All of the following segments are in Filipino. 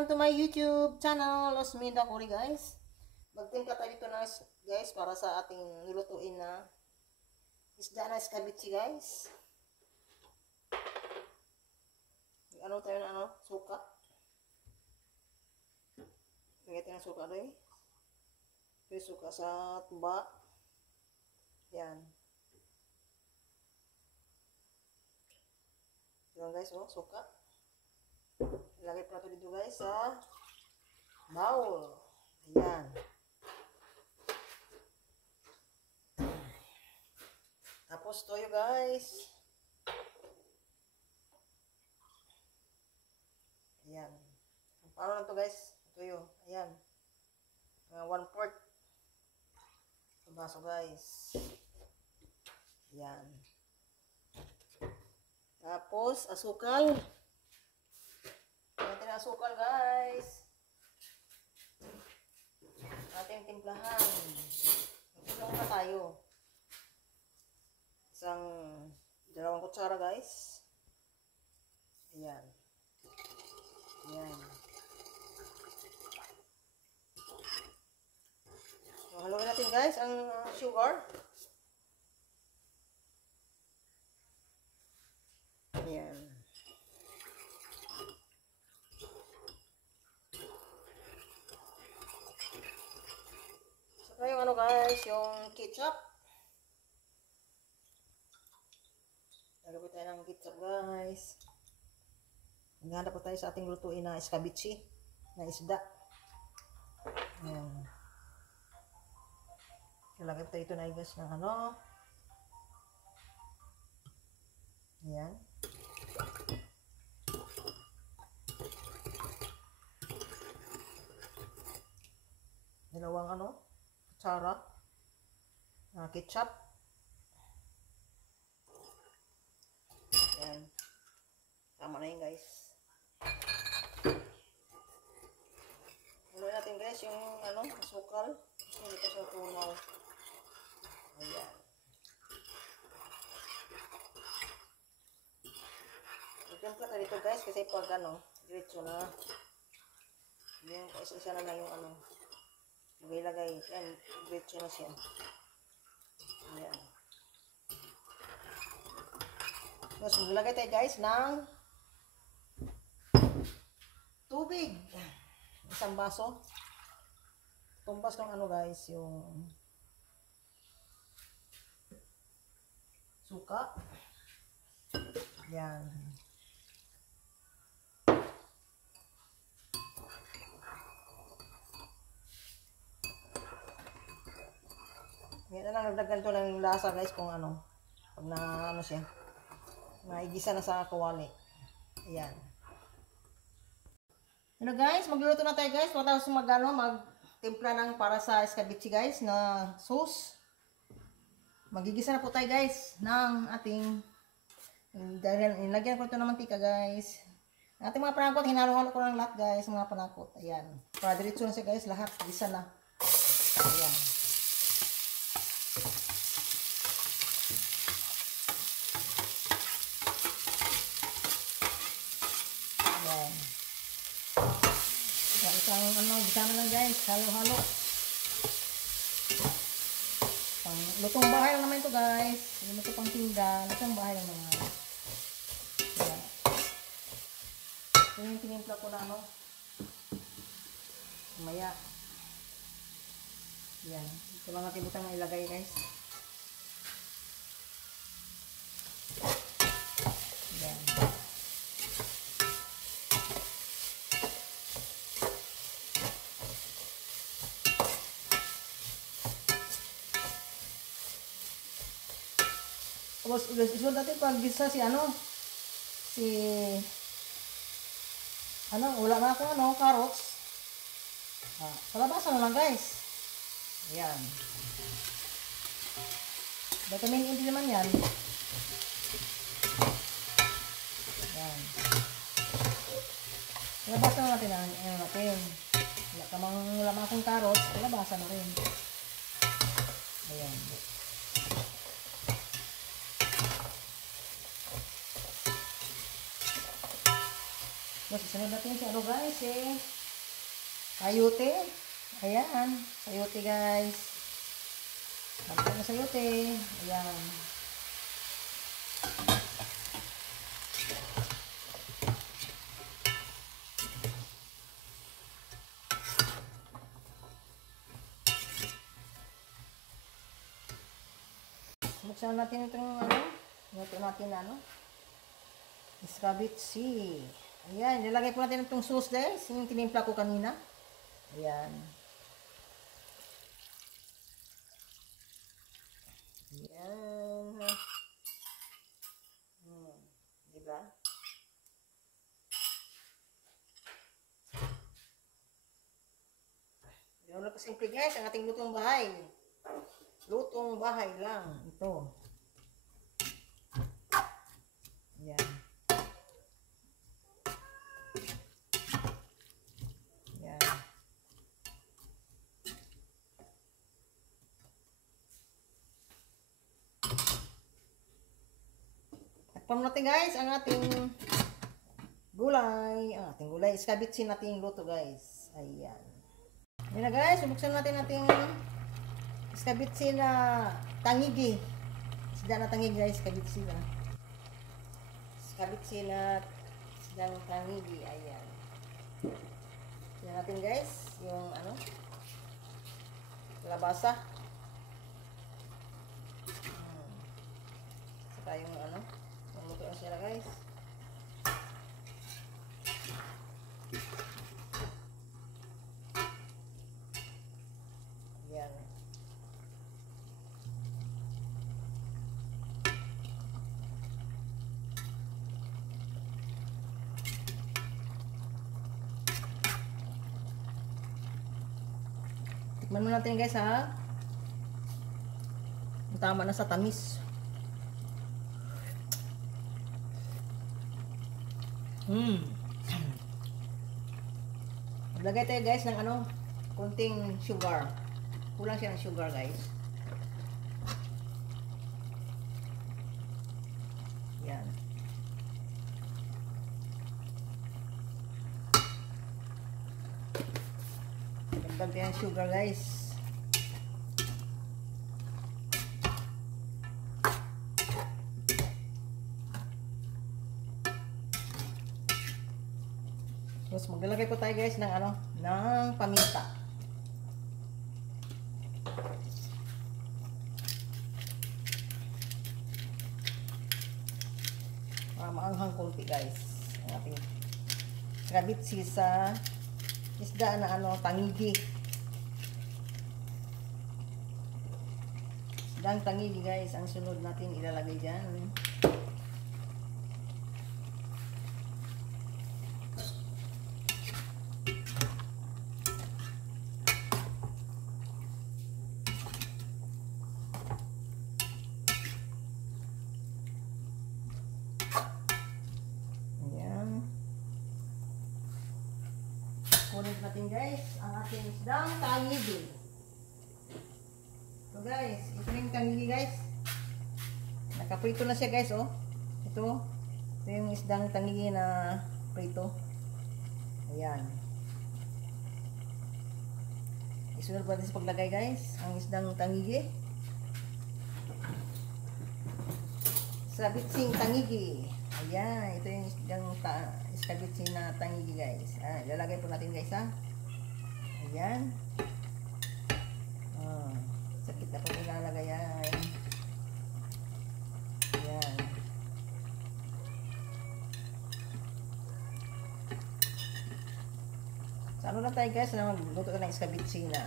Welcome to my YouTube channel, Osminda Kuri guys. Magtimpla tayo dito na guys para sa ating lulutuin na isda na escabeche guys. Ano tayo na suka. Lagyan tayo ng suka doy. Yung suka sa tuba. Yan. Yan guys, suka. Ilagay pa natin dito guys sa bowl. Ayan. Tapos toyo guys. Ayan. Paano lang to guys? Toyo. Ayan. 1/4 baso guys. Ayan. Tapos asukal. Ating asukal guys. Ating timplahan. Magtimpla na tayo. Dalawang kutsara guys. Ayan. Ayan. So, haluin natin guys ang sugar. Ayan. Saka yung guys, yung ketchup. Lagay po tayo ng ketchup guys. Maghanap po tayo sa ating lutuin na escabeche na isda. Ayan. Lagay po tayo ito na guys ng Ayan. Dalawang kutsara na ketchup. Ayan. Tama na yun guys. Haluin natin guys yung asukal. Kasi hindi pa siya tunaw. Ayan. Itimpla tayo dito guys kasi pag diretso na yung isa na yung lagay. Ayan, diretso na siya. Ayan. Tapos maglagay tayo guys ng tubig. Isang baso. Tumbas ng guys, yung suka. Yan. Yan na lang, nagdagan to ng lasa guys kung pag na siya. Naigisa na sa kawali. Ayan. Hello guys, magluluto na tayo guys. Tapos magtimpla ng para sa escabeche guys na sauce. Magigisa na po tayo guys ng ating nilagyan ko ito ng mantika guys. Ating mga panakot, hinalo-halo ko ng lahat guys, mga panakot. Ayan. Para diretso na siya guys, lahat gisa na. Ayan. Ayan. Isang gisa na lang guys, halo-halo. Lutong bahay lang naman ito guys. Hindi mo ito pang tinda. Lutong bahay lang naman. Ayan. Ito yung tinimpla ko na Maya. Ayan. Ito lang natin butang na ilagay guys. Ayan. Tapos isunod natin pag gisa wala na ako carrots. Palabasan na lang guys. Ayan. Vitamin E naman yan. Ayan. Palabasan na natin natin. Wala na akong carrots, palabasan na rin. Ayan. Tapos isunod natin si ano guys sayote. Ayan, sayote guys. Lagyan na sayote. Ayan. Buksan natin itong luto natin iskabitsi. Ayan, nilagay po natin itong sauce guys, yung tinimpla ko kanina. Ayan. Ayan. Diba? Ganoon lang kasimple guys, ang ating lutong bahay. Lutong bahay lang. Ito. Ayan. Ayan. Takpan natin guys ang ating gulay. Ang ating gulay. Iskabitsin natin luto guys. Ayan. Ayan na guys. Buksan natin ating iskabitsin na tangigi. Isda na tangigi guys. Iskabitsin na. Iskabitsin na isdang tangigi. Ayan. Ayan natin guys. Yung kalabasa. Saka yung mamuto na sila guys. Ayan. Tikman mo natin guys ha. Tama na sa tamis. Lagay tayo guys ng konting sugar. Kulang siya ng sugar guys. Yan. Dagdag tayo ng sugar guys. Tapos maglalagay po tayo guys ng ng paminta. Maanghang konti guys. Ang ating iskabitsi sa isda na tangigi. Isdang tangigi guys ang sunod natin ilalagay dyan. Kunin natin guys ang ating isdang tangigi. So guys, ito na yung tangigi guys. Nakaprito na siya guys Ito yung isdang tangigi na prito. Ayan. Isunod pa natin sa paglagay guys ang isdang tangigi. Iskabitsing tangigi. Ayan, ito yung isdang iskabitsin na tangigi guys. Ilalagay po natin guys ha. Ayan. Sakit na po ilalagay yan. Ayan. So ano lang tayo guys na magluto ng iskabitsin na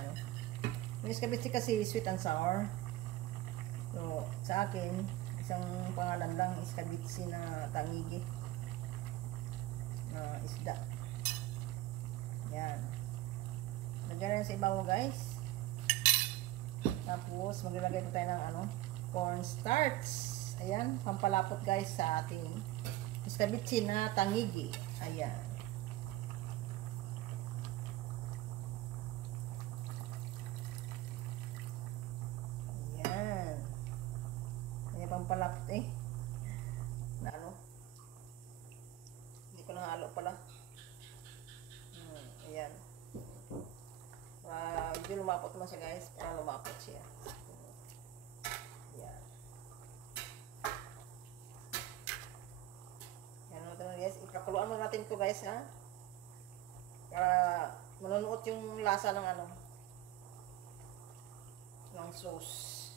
Yung iskabitsin kasi sweet and sour. So sa akin isang pangalan lang iskabitsin na tangigi. Isda. Yan. Lagyan na sa ibabaw guys. Tapos maglalagay po tayo ng cornstarch. Ayan, pampalapot guys sa ating iskabitsin na tangigi. Ayan. Ayan. Ayan pampalapot na hindi ko nahalo pala. lumapot naman siya guys. Para lumapot siya. Yan. Yan natin guys. Ipakuluan mo natin to guys ha. Para manunuot yung lasa ng ano. Ng sauce.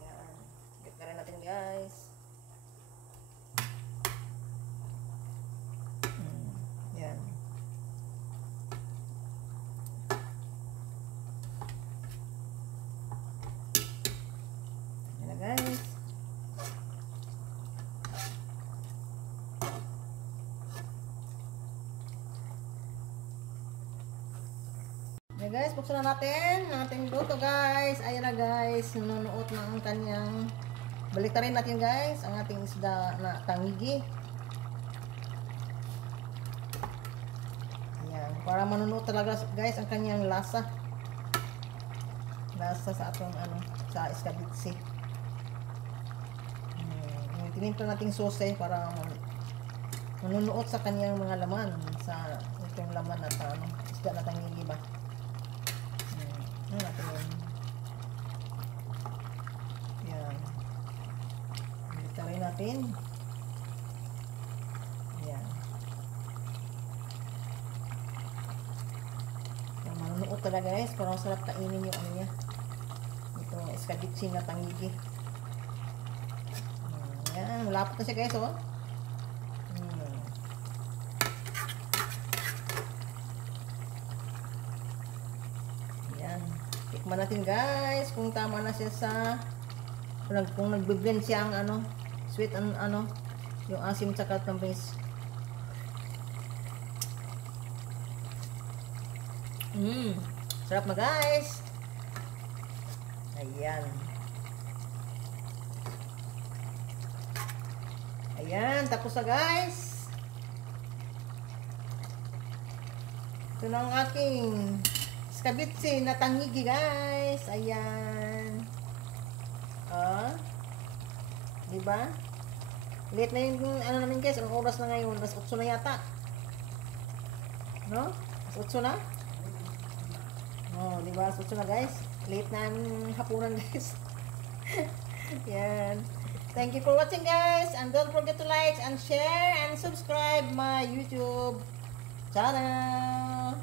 Yan. Get na rin natin guys. Yan. Yan na guys. Yan guys, buksan na natin ang ating luto guys. Ayan na guys, nanunuot na ang kanyang. Baliktarin natin guys ang ating isda na tangigi. Ayan, para manunuot talaga guys ang kanyang lasa. Lasa sa atong ano, sa escabitsi. Tinimpla nating sauce para manunuot sa kanyang mga laman, sa itong laman at ano, isda na tangigi ba. Yan. Bitarin natin. Yan. Yan, manunuot talaga guys. Parang sarap kainin yung ano niya. Ito, escabitsi na tangigi. Yan, malapot na siya guys, oh. Tikman natin guys kung tama na siya sa kung nagbe-blend siya ang ano, sweet and ano, yung asim tsaka tamis. Sarap na guys. Ayan. Ayan, tapos na guys. Ito na ang aking escabitsi na tangigi guys. Ayan. Diba? Late na yung ano namin guys. Anong oras na ngayon? Alas 8 na yata. No? Alas 8 na? Diba? Alas 8 na guys. Late na ang hapunan guys. Yan. Thank you for watching guys. And don't forget to like and share and subscribe my YouTube channel.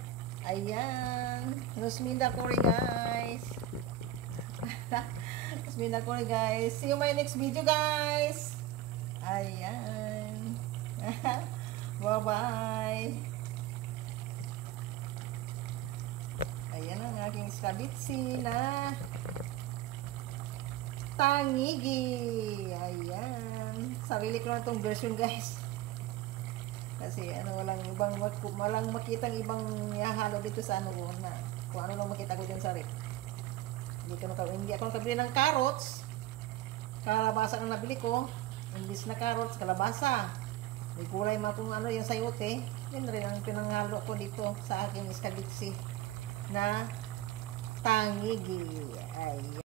Ayan. Rosminda Cory guys. Rosminda Cory guys. See you my next video guys. Ayan. Bye bye. Ayan ang aking escabitsi na tangigi. Ayan. Sarili ko na itong version guys. Kasi ano, walang makitang ibang ihahalo dito sa ano ko na kung ano lang makita ko dyan sa rep. Hindi ako nakabili ng carrots. Kalabasa ang nabili ko. Imbis na carrots, kalabasa. May kulay ma kung ano yung sayote. Yun rin ang pinanghalo ko dito sa aking escabitsi na tangigi. Ay.